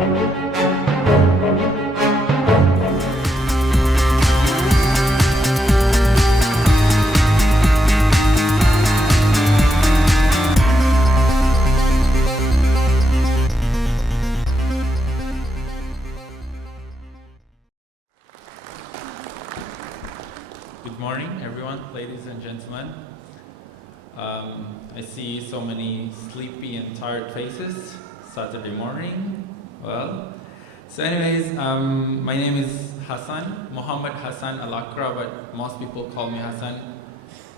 Good morning, everyone, ladies and gentlemen. I see so many sleepy and tired faces. Saturday morning. Well, so anyways, my name is Hasan, Muhammad Hasan Al Akraa, but most people call me Hasan.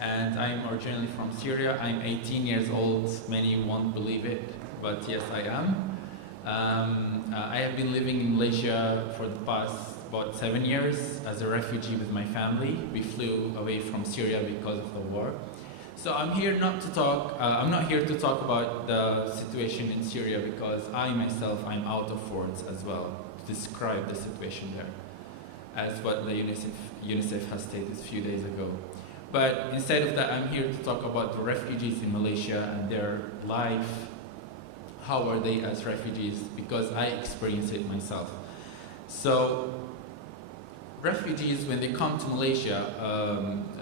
And I'm originally from Syria. I'm 18 years old. Many won't believe it, but yes, I am. I have been living in Malaysia for the past about 7 years as a refugee with my family. We flew away from Syria because of the war. So I'm here not to talk, I'm not here to talk about the situation in Syria because I'm out of words as well to describe the situation there, as what the UNICEF has stated a few days ago. But instead of that, I'm here to talk about the refugees in Malaysia and their life. How are they as refugees? Because I experienced it myself. So refugees, when they come to Malaysia,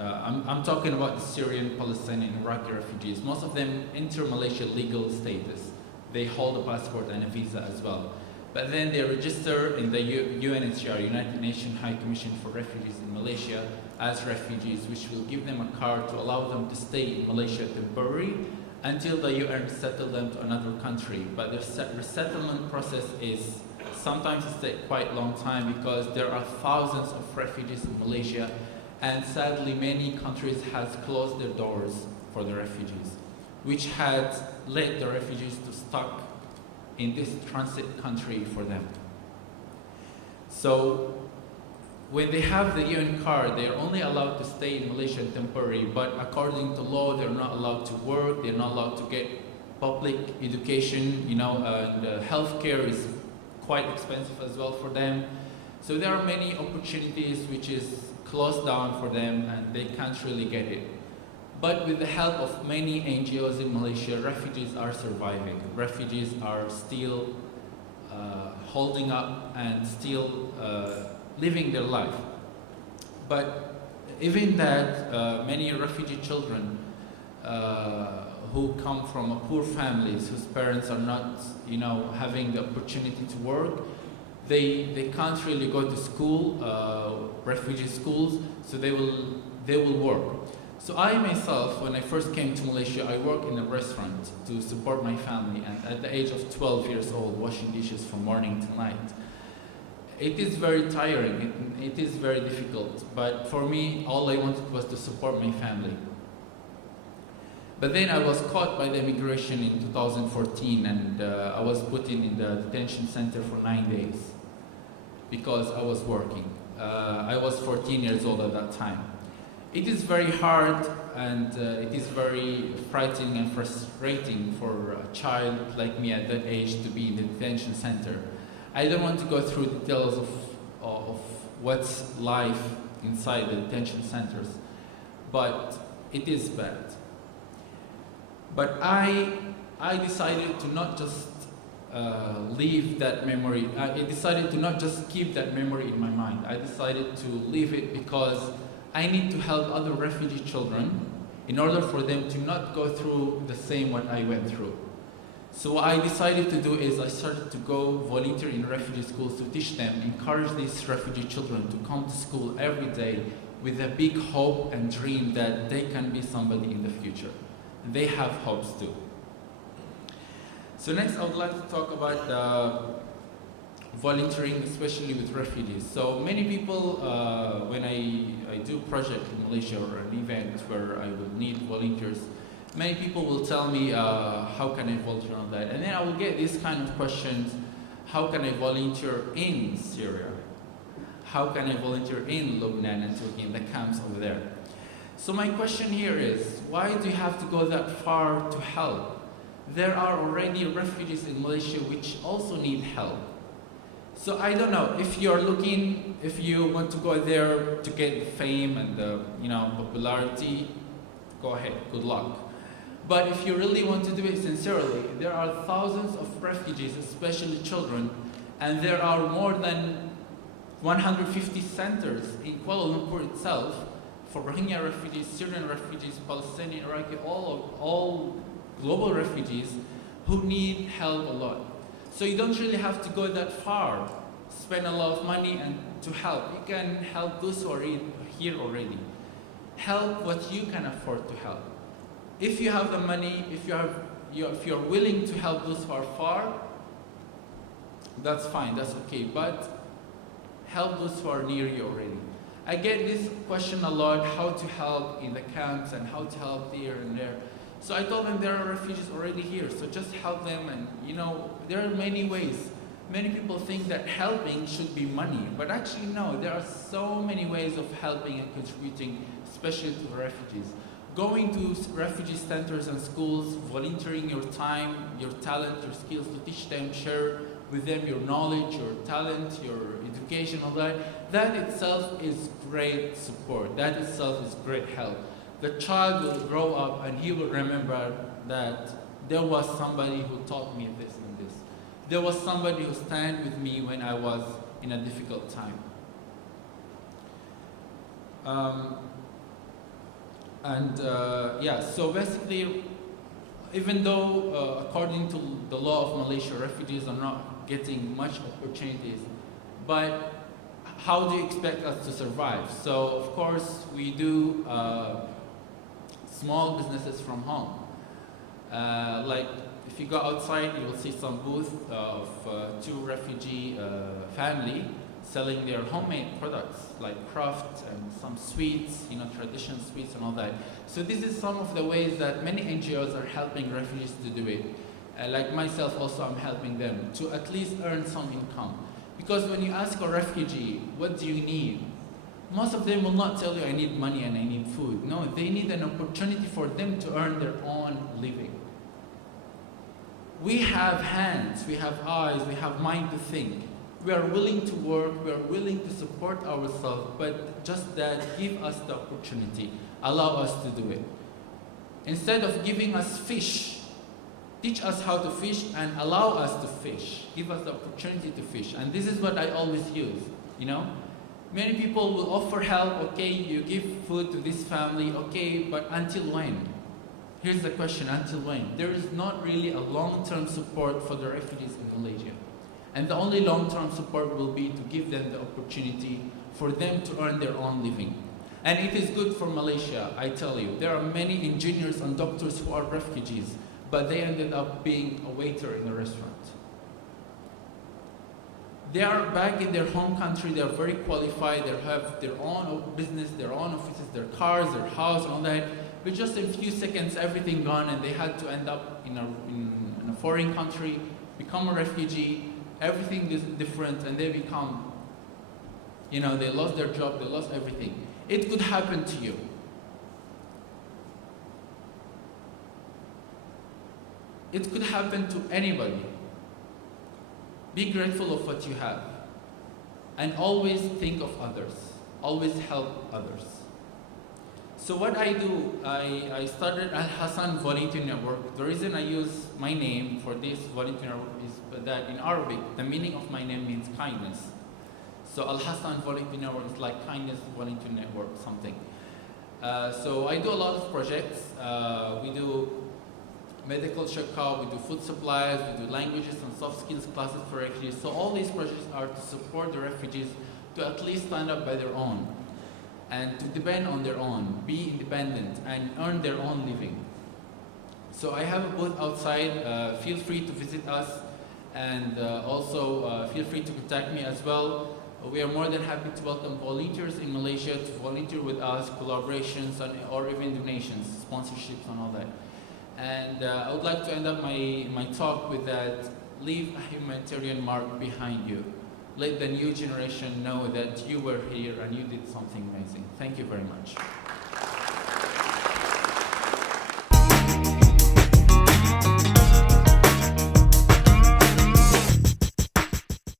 I'm talking about the Syrian, Palestinian, Iraqi refugees. Most of them enter Malaysia legal status. They hold a passport and a visa as well. But then they register in the UNHCR, United Nations High Commission for Refugees in Malaysia, as refugees, which will give them a card to allow them to stay in Malaysia temporarily until the UN settle them to another country. But the resettlement process is sometimes it takes quite a long time because there are thousands of refugees in Malaysia, and sadly many countries has closed their doors for the refugees, which had led the refugees to stuck in this transit country for them. So when they have the UN card, they're only allowed to stay in Malaysia temporarily, but according to law, they're not allowed to work, they're not allowed to get public education, and healthcare is quite expensive as well for them. So there are many opportunities which is closed down for them and they can't really get it. But with the help of many NGOs in Malaysia, refugees are surviving. Refugees are still holding up and still living their life. But even that, many refugee children who come from poor families, whose parents are not, having the opportunity to work, they can't really go to school, refugee schools, so they will work. So I myself, when I first came to Malaysia, I worked in a restaurant to support my family, and at the age of 12 years old, washing dishes from morning to night. It is very tiring, it is very difficult, but for me, all I wanted was to support my family. But then I was caught by the immigration in 2014 and I was put in the detention center for 9 days because I was working. I was 14 years old at that time. It is very hard and it is very frightening and frustrating for a child like me at that age to be in the detention center. I don't want to go through details of what's life inside the detention centers, but it is bad. But I decided to not just leave that memory. I decided to not just keep that memory in my mind. I decided to leave it because I need to help other refugee children in order for them to not go through the same what I went through. So what I decided to do is I started to go volunteer in refugee schools to teach them, encourage these refugee children to come to school every day with a big hope and dream that they can be somebody in the future. They have hopes too. So next I would like to talk about volunteering, especially with refugees. So many people, when I do a project in Malaysia or an event where I will need volunteers, many people will tell me, how can I volunteer on that? And then I will get these kind of questions, how can I volunteer in Syria? How can I volunteer in Lebanon and Turkey, in the camps over there? So my question here is, why do you have to go that far to help? There are already refugees in Malaysia which also need help. So I don't know, if you want to go there to get fame and popularity, go ahead, good luck. But if you really want to do it sincerely, there are thousands of refugees, especially children, And there are more than 150 centers in Kuala Lumpur itself for Rohingya refugees, Syrian refugees, Palestinian, Iraqi, all global refugees who need help a lot. So you don't really have to go that far, spend a lot of money and to help. You can help those who are here already. Help what you can afford to help. If you have the money, if you're willing to help those who are far, that's fine, that's okay. But help those who are near you already. I get this question a lot, how to help in the camps and how to help here and there. So I told them there are refugees already here, so just help them. And there are many ways. Many people think that helping should be money, but actually no, there are so many ways of helping and contributing, especially to refugees. Going to refugee centers and schools, volunteering your time, your talent, your skills to teach them, share with them your knowledge, your talent, your education, all that. That itself is great support. That itself is great help. The child will grow up and he will remember that there was somebody who taught me this and this. There was somebody who stand with me when I was in a difficult time. So basically, even though according to the law of Malaysia, refugees are not getting much opportunities, but how do you expect us to survive? So of course we do small businesses from home. Like if you go outside, you will see some booth of two refugee family selling their homemade products like craft and some sweets, traditional sweets and all that. So this is some of the ways that many NGOs are helping refugees to do it. Like myself also, I'm helping them to at least earn some income. Because when you ask a refugee, what do you need? Most of them will not tell you, I need money and I need food. No, they need an opportunity for them to earn their own living. We have hands, we have eyes, we have mind to think. We are willing to work, we are willing to support ourselves, but just that, give us the opportunity, allow us to do it. Instead of giving us fish, teach us how to fish and allow us to fish. Give us the opportunity to fish. And this is what I always use, Many people will offer help, okay, you give food to this family, okay, but until when? Here's the question, until when? There is not really a long-term support for the refugees in Malaysia. And the only long-term support will be to give them the opportunity for them to earn their own living. And it is good for Malaysia, I tell you. There are many engineers and doctors who are refugees, but they ended up being a waiter in a restaurant. They are back in their home country, they are very qualified, they have their own business, their own offices, their cars, their house, and all that. But just in a few seconds, everything gone, and they had to end up in a foreign country, become a refugee. Everything is different, and they become, they lost their job, they lost everything. It could happen to you. It could happen to anybody. Be grateful of what you have. And always think of others. Always help others. So what I do, I started Al-Hasan Volunteer Network. The reason I use my name for this volunteer network is that in Arabic, the meaning of my name means kindness. So Al-Hasan Volunteer Network is like kindness volunteer network, something. So I do a lot of projects. We do medical checkup, we do food supplies, we do languages and soft skills classes for refugees. So all these projects are to support the refugees to at least stand up by their own and to depend on their own, be independent and earn their own living. So I have a booth outside, feel free to visit us, and also feel free to contact me as well. We are more than happy to welcome volunteers in Malaysia to volunteer with us, collaborations or even donations, sponsorships and all that. And I would like to end up my talk with that, leave a humanitarian mark behind you. Let the new generation know that you were here and you did something amazing. Thank you very much.